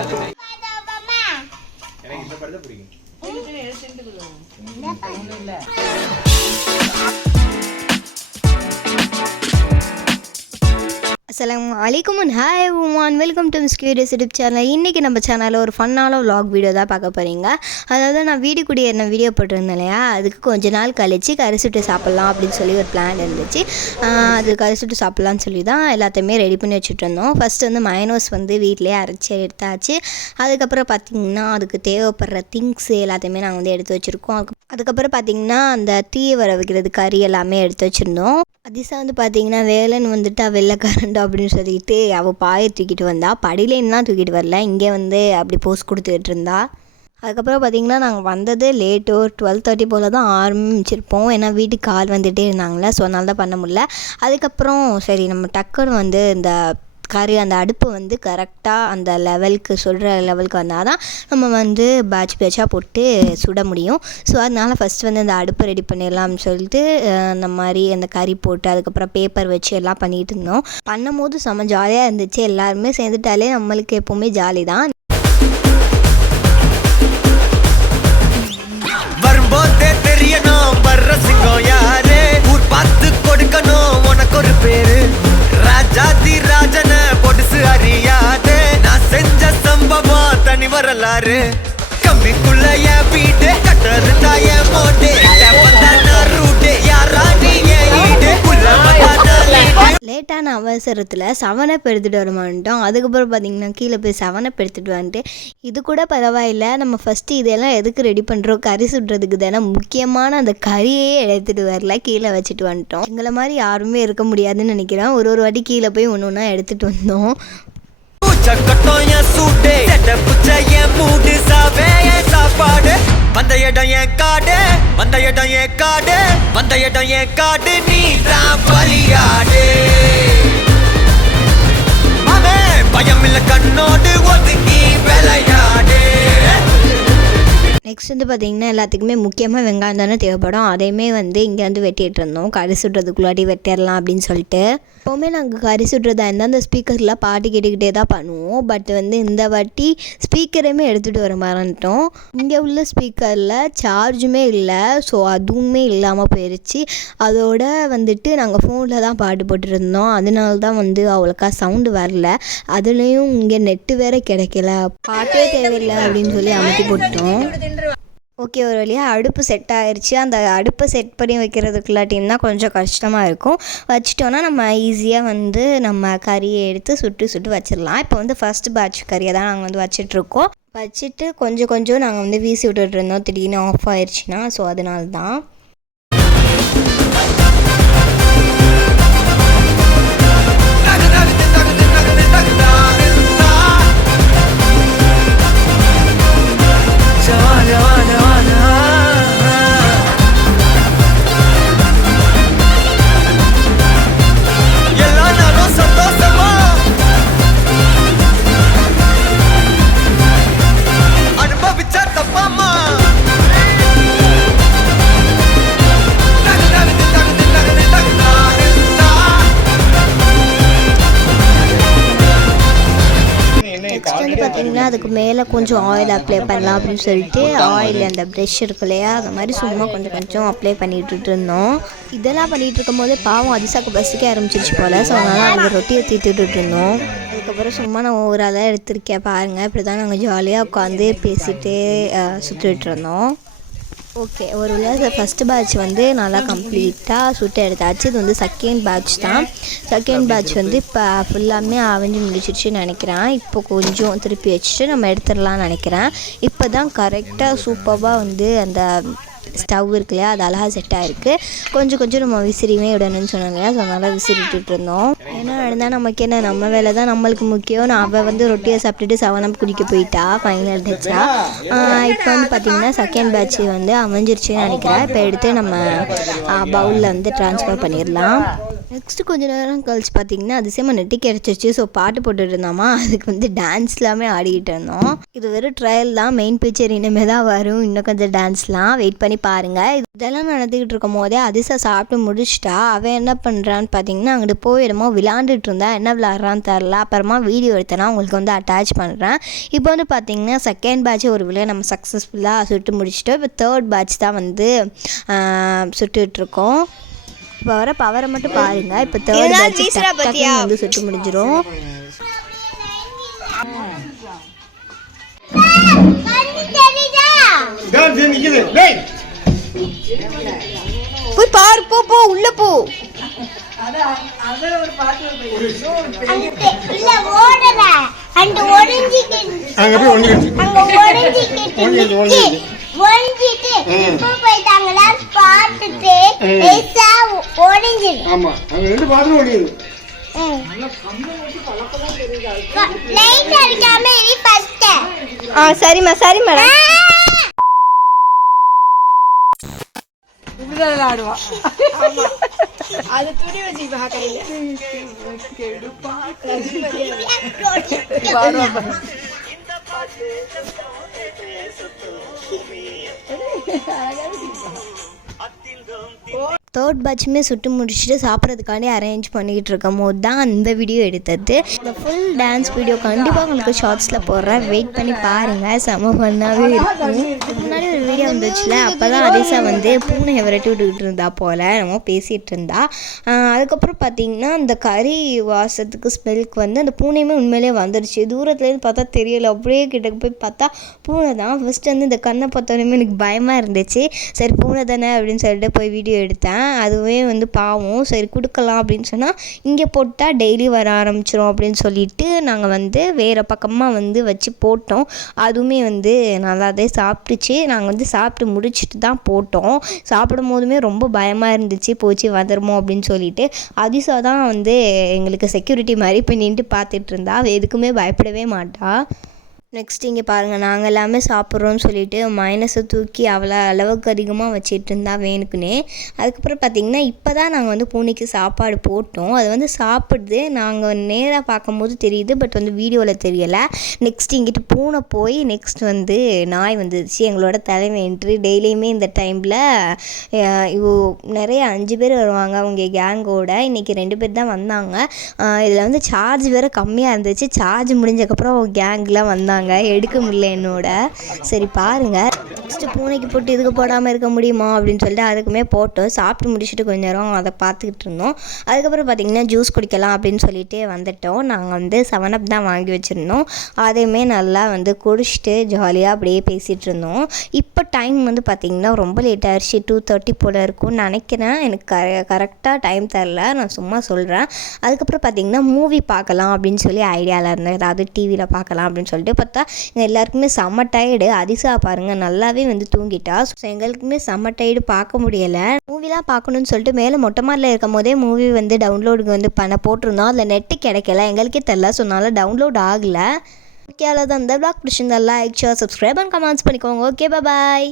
எனக்கு இந்த படத்தை பிடிக்கும். அஸ்ஸலாமு அலைக்கும் and hi everyone, welcome to Miss Curious YouTube channel. இன்றைக்கி நம்ம சேனலில் ஒரு ஃபன்னான vlog வீடியோ தான் பார்க்க போகிறீங்க. அதாவது நான் வீடு குடியேறின வீடியோ போட்டிருந்தேன் இல்லையா, அதுக்கு கொஞ்ச நாள் கழித்து கறி சுட்டு சாப்பிட்லாம் அப்படின்னு சொல்லி ஒரு பிளான் இருந்துச்சு. அது கறி சுட்டு சாப்பிட்லான்னு சொல்லி தான் எல்லாத்தையுமே ரெடி பண்ணி வச்சுட்டு இருந்தோம். ஃபஸ்ட்டு வந்து மைனோஸ் வந்து வீட்டிலே அரைச்சி எடுத்தாச்சு. அதுக்கப்புறம் பார்த்திங்கன்னா அதுக்கு தேவைப்படுற திங்ஸ் எல்லாத்தையுமே நாங்கள் வந்து எடுத்து வச்சுருக்கோம். அதுக்கப்புறம் பார்த்திங்கன்னா அந்த தீயை வர வைக்கிறது கறி எல்லாமே எடுத்து வச்சுருந்தோம். அதிசா வந்து பார்த்திங்கன்னா வேலைன்னு வந்துட்டு வெள்ளை கரண்ட் அப்படின்னு சொல்லிட்டு அவள் பாயை தூக்கிட்டு வந்தா. படியிலேன்னா தூக்கிட்டு வரல, இங்கே வந்து அப்படி போஸ் கொடுத்துக்கிட்டு இருந்தா. அதுக்கப்புறம் பார்த்திங்கன்னா நாங்கள் வந்தது லேட்டோ 12:30 போல் தான் ஆரம்பிச்சிருப்போம். ஏன்னா வீட்டுக்கு ஆள் வந்துகிட்டே இருந்தாங்களே, ஸோ அதனால தான் பண்ண முடியல. அதுக்கப்புறம் சரி நம்ம டக்குன்னு வந்து இந்த கறி அந்த அடுப்பு வந்து கரெக்டாக அந்த லெவலுக்கு சொல்கிற லெவலுக்கு வந்தால் தான் நம்ம வந்து பேட்சாக போட்டு சுட முடியும். ஸோ அதனால் ஃபஸ்ட்டு வந்து அந்த அடுப்பு ரெடி பண்ணிடலாம்னு சொல்லிட்டு அந்த மாதிரி அந்த கறி போட்டு அதுக்கப்புறம் பேப்பர் வச்சு எல்லாம் பண்ணிகிட்டு இருந்தோம். பண்ணும் போது செம்ம ஜாலியாக இருந்துச்சு. எல்லாருமே சேர்ந்துட்டாலே நம்மளுக்கு எப்போவுமே ஜாலி தான். வரும்போதே தெரியணும் வர்ற சிங்கம் யாரு, ஊர் பார்த்து கொடுக்கணும் உனக்கு ஒரு பேரு. ராஜாதி ராஜன பொடுசு அறியாதே, நான் செஞ்ச சம்பவம் தனி வரலாறு. கம்மிக்குள்ள என் வீடு கட்டருந்தா என் மோட்டே, ரூட்டே யாரா நீங்க ஈடு லேட்டான அவசரத்தில் 7up எடுத்துகிட்டு வர மாட்டோம். அதுக்கப்புறம் பார்த்திங்கன்னா கீழே போய் 7up எடுத்துகிட்டு வந்துட்டு இது கூட பரவாயில்ல, நம்ம ஃபஸ்ட்டு இதெல்லாம் எதுக்கு ரெடி பண்ணுறோம், கறி சுடுறதுக்கு தானே. முக்கியமான அந்த கறியே எடுத்துகிட்டு வரல, கீழே வச்சுட்டு வந்துட்டோம். எங்களை மாதிரி யாருமே இருக்க முடியாதுன்னு நினைக்கிறேன். ஒரு வாட்டி கீழே போய் ஒன்று ஒன்றா எடுத்துகிட்டு வந்தோம். சாப்பாடு வந்த இடம் என் காடு, வந்த இடம் என் காடு, வந்த இடம் என் காடு, நீ தான் பலியாடு. மாமே பயம் இல்ல கண்ணோடு ஒதுங்கி விளையாடு. நெக்ஸ்ட் வந்து பார்த்திங்கன்னா எல்லாத்துக்குமே முக்கியமாக வெங்காயம் தானே தேவைப்படும். அதையுமே வந்து இங்கே வந்து வெட்டிகிட்டு இருந்தோம். கறி சுடுறதுக்குள்ளாடி வெட்டிடலாம் அப்படின்னு சொல்லிட்டு. எப்போவுமே நாங்கள் கறி சுடுறதா இருந்தால் அந்த ஸ்பீக்கரில் பாட்டு கேட்டுக்கிட்டே தான் பண்ணுவோம். பட் வந்து இந்த வாட்டி ஸ்பீக்கரையுமே எடுத்துகிட்டு வர மறந்துட்டோம். இங்கே உள்ள ஸ்பீக்கரில் சார்ஜுமே இல்லை, ஸோ அதுவுமே இல்லாமல் போயிடுச்சு. அதோட வந்துட்டு நாங்கள் ஃபோனில் தான் பாட்டு போட்டுருந்தோம். அதனால தான் வந்து அவ்வளோக்கா சவுண்டு வரல. அதுலேயும் இங்கே நெட்டு வேறு கிடைக்கல, பாட்டே தேவையில்லை அப்படின்னு சொல்லி அமுத்தி போட்டோம். ஓகே, ஒரு வழியாக அடுப்பு செட் ஆகிடுச்சு. அந்த அடுப்பை செட் பண்ணி வைக்கிறதுக்குள்ளாட்டின்னா கொஞ்சம் கஷ்டமாக இருக்கும். வச்சிட்டோன்னா நம்ம ஈஸியாக வந்து நம்ம கறியை எடுத்து சுட்டு வச்சிடலாம். இப்போ வந்து ஃபஸ்ட் பேட்ச் கறியை தான் நாங்கள் வந்து வச்சிட்ருக்கோம். வச்சுட்டு கொஞ்சம் நாங்கள் வந்து வீசி விட்டுட்டு இருந்தோம். திடீர்னு ஆஃப் ஆயிடுச்சுன்னா, ஸோ அதனால தான். பார்த்திங்கன்னா அதுக்கு மேலே கொஞ்சம் ஆயில் அப்ளை பண்ணலாம் அப்படின்னு சொல்லிட்டு ஆயில் அந்த ப்ரெஷ் இருக்கு இல்லையா, அது மாதிரி சும்மா கொஞ்சம் அப்ளை பண்ணிட்டு இருந்தோம். இதெல்லாம் பண்ணிகிட்டு இருக்கும் போது பாவம் அதிசாக்கு பசிக்க ஆரம்பிச்சிருச்சு போல். ஸோ அதனால் நாங்கள் ரொட்டியை தீத்துட்டு இருந்தோம். அதுக்கப்புறம் சும்மா நான் ஒவ்வொரு ஆளாக எடுத்திருக்கேன் பாருங்கள். இப்படி தான் நாங்கள் ஜாலியாக உட்காந்து பேசிகிட்டே சுற்றிட்டு இருந்தோம். ஓகே, ஒரு விளையாட்டு ஃபஸ்ட்டு பேட்ச் வந்து நல்லா கம்ப்ளீட்டாக சுட்டு எடுத்தாச்சு. இது வந்து செகண்ட் பேட்ச் தான். செகண்ட் பேட்ச் வந்து இப்போ ஃபுல்லாமே அவிஞ்சு முடிச்சிருச்சுன்னு நினைக்கிறேன். இப்போ கொஞ்சம் திருப்பி வச்சுட்டு நம்ம எடுத்துடலான்னு நினைக்கிறேன். இப்போ தான் கரெக்டாக சூப்பராக வந்து அந்த ஸ்டவ் இருக்கு இல்லையா, அது அழகாக செட் ஆகிருக்கு. கொஞ்சம் நம்ம விசிறியுமே விடணும்னு சொன்னாங்க இல்லையா, ஸோ அதனால் விசிறிட்டு இருந்தோம். ஏன்னா இருந்தால் நமக்கு என்ன, நம்ம வேலை தான் நம்மளுக்கு முக்கியம். அவள் வந்து ரொட்டியை சாப்பிட்டுட்டு 7up குடிக்க போயிட்டா ஃபைனல் டச்சா. இப்போ வந்து பார்த்திங்கன்னா செகண்ட் பேட்ச் வந்து அமைஞ்சிருச்சுன்னு நினைக்கிறேன். இப்போ எடுத்து நம்ம பவுலில் வந்து ட்ரான்ஸ்ஃபர் பண்ணிடலாம். நெக்ஸ்ட்டு கொஞ்ச நேரம் கழிச்சு பார்த்தீங்கன்னா அதிசயமாக நெட்டு கிடச்சிருச்சு. ஸோ பாட்டு போட்டுட்டு இருந்தோமா, அதுக்கு வந்து டான்ஸ் எல்லாமே ஆடிக்கிட்டு இருந்தோம். இது வெறும் ட்ரையல் தான், மெயின் பிக்சர் இனிமேல் தான் வரும். இன்னும் கொஞ்சம் டான்ஸ்லாம் வெயிட் பண்ணி பாருங்கள். இதெல்லாம் நடந்துக்கிட்டு இருக்கும் போதே அதிசா சாப்பிட்டு முடிச்சிட்டா. அவன் என்ன பண்ணுறான்னு பார்த்தீங்கன்னா அங்கிட்டு போய் என்னமோ விளாண்டுட்டு இருந்தா. என்ன விளாட்றான்னு தெரில. அப்புறமா வீடியோ எடுத்தேன்னா உங்களுக்கு வந்து அட்டாச் பண்ணுறேன். இப்போ வந்து பார்த்தீங்கன்னா செகண்ட் பேட்ச் ஒரு விளையா நம்ம சக்ஸஸ்ஃபுல்லாக சுட்டு முடிச்சிட்டோம். இப்போ தேர்ட் பேட்ச் தான் வந்து சுட்டுட்ருக்கோம். இப்போ வர பவரை மட்டும் பாருங்க. இப்போ தேர்ட் பேட்ச் வந்து சுட்டு முடிஞ்சிடும். போய் பாரு, போ போ உள்ள போ. சரிம்மா சரி மேடம். ஆடுவா அது துணி வச்சுப்பா கையில தேர்ட் பேட்சுமே சுட்டு முடிச்சுட்டு சாப்பிட்றதுக்காண்டி அரேஞ்ச் பண்ணிக்கிட்டு இருக்கும் போது தான் அந்த வீடியோ எடுத்தது. இந்த ஃபுல் டான்ஸ் வீடியோ கண்டிப்பாக உங்களுக்கு ஷார்ட்ஸில் போடுறேன், வெயிட் பண்ணி பாருங்கள். செம ஃபன்னாகவே இருக்கும். முன்னாடி ஒரு வீடியோ வந்துச்சுல, அப்போ தான் அதிசா வந்து பூனையை விரட்டி விட்டுக்கிட்டு இருந்தா போல், நம்ம பேசிகிட்டு இருந்தா. அதுக்கப்புறம் பார்த்திங்கன்னா அந்த கறி வாசத்துக்கு ஸ்மெல்க்கு வந்து அந்த பூனையுமே உண்மையிலே வந்துடுச்சு. தூரத்துலேருந்து பார்த்தா தெரியலை, அப்படியே கிட்ட போய் பார்த்தா பூனை தான். ஃபஸ்ட்டு வந்து இந்த கண்ணை பார்த்தோன்னே எனக்கு பயமாக இருந்துச்சு. சரி பூனை தானே அப்படின்னு சொல்லிட்டு போய் வீடியோ எடுத்தேன். அதுவே வந்து பாவம், சரி கொடுக்கலாம் அப்படின்னு சொன்னால் இங்கே போட்டால் டெய்லி வர ஆரம்பிச்சிரும் அப்படின்னு சொல்லிட்டு நாங்கள் வந்து வேறு பக்கமாக வந்து வச்சு போட்டோம். அதுவுமே வந்து நல்லாவே சாப்பிட்டுச்சு. நாங்கள் வந்து சாப்பிட்டு முடிச்சுட்டு தான் போட்டோம். சாப்பிடும் போதுமே ரொம்ப பயமாக இருந்துச்சு, போச்சு வந்துடுமோ அப்படின்னு சொல்லிட்டு. அதிசா தான் வந்து எங்களுக்கு செக்யூரிட்டி மாதிரி போய் நின்று பார்த்துட்டு இருந்தா. அவள் எதுக்குமே பயப்படவே மாட்டா. நெக்ஸ்ட் இங்கே பாருங்கள், நாங்கள் எல்லாமே சாப்பிட்றோன்னு சொல்லிட்டு மைனஸை தூக்கி அவ்வளோ அளவுக்கு அதிகமாக வச்சிட்டு இருந்தா வேணுக்குன்னே. அதுக்கப்புறம் பார்த்திங்கன்னா இப்போ தான் நாங்கள் வந்து பூனைக்கு சாப்பாடு போட்டோம். அது வந்து சாப்பிடுது, நாங்கள் நேராக பார்க்கும்போது தெரியுது, பட் வந்து வீடியோவில் தெரியலை. நெக்ஸ்ட் இங்கிட்டு பூனை போய் நெக்ஸ்ட் வந்து நாய் வந்துடுச்சு. எங்களோட தலைமை என்ட்ரி. டெய்லியுமே இந்த டைமில் நிறைய 5 பேர் வருவாங்க அவங்க கேங்கோட. இன்றைக்கி 2 பேர் தான் வந்தாங்க. இதில் வந்து சார்ஜ் வேறு கம்மியாக இருந்துச்சு. சார்ஜ் முடிஞ்சக்கப்புறம் கேங்லாம் வந்தாங்க, எடுக்க முடியல என்னோட. சரி பாருங்கள், நெக்ஸ்ட்டு பூனைக்கு போட்டு இதுக்கு போடாமல் இருக்க முடியுமா அப்படின்னு சொல்லிட்டு அதுக்குமே போட்டோம். சாப்பிட்டு முடிச்சுட்டு கொஞ்ச நேரம் அதை பார்த்துக்கிட்டு இருந்தோம். அதுக்கப்புறம் பார்த்திங்கன்னா ஜூஸ் குடிக்கலாம் அப்படின்னு சொல்லிட்டு வந்துட்டோம். நாங்கள் வந்து 7up தான் வாங்கி வச்சுருந்தோம். அதையுமே நல்லா வந்து குடிச்சிட்டு ஜாலியாக அப்படியே பேசிகிட்டு இருந்தோம். இப்போ டைம் வந்து பார்த்திங்கன்னா ரொம்ப லேட் ஆகிடுச்சு, 2:30 போல் இருக்கும்னு நினைக்கிறேன். எனக்கு கரெக்டாக டைம் தரல, நான் சும்மா சொல்கிறேன். அதுக்கப்புறம் பார்த்திங்கன்னா மூவி பார்க்கலாம் அப்படின்னு சொல்லி ஐடியாவில் இருந்தேன், ஏதாவது டிவியில் பார்க்கலாம் அப்படின்னு சொல்லிட்டு பார்த்தா எல்லாருக்குமே செம்ம டயர்டு. அதிசா பாருங்கள் நல்லாவே வந்து தூங்கிட்டா. ஸோ எங்களுக்குமே செம்ம டயர்டு, பார்க்க முடியலை. மூவிலாம் பார்க்கணுன்னு சொல்லிட்டு மேலே மொட்டை மாடியில் இருக்கும் போதே மூவி வந்து டவுன்லோடுக்கு வந்து போட்டிருந்தோம். அதில் நெட்டு கிடைக்கல, எங்களுக்கே தெரில, ஸோ அதனால் டவுன்லோட் ஆகலை. ஓகே, அவ்வளோதான். இந்த வ்ளாக் பிடிச்சிருந்தா like, share, subscribe and comments பண்ணிக்கோங்க. ஓகே, பாய்.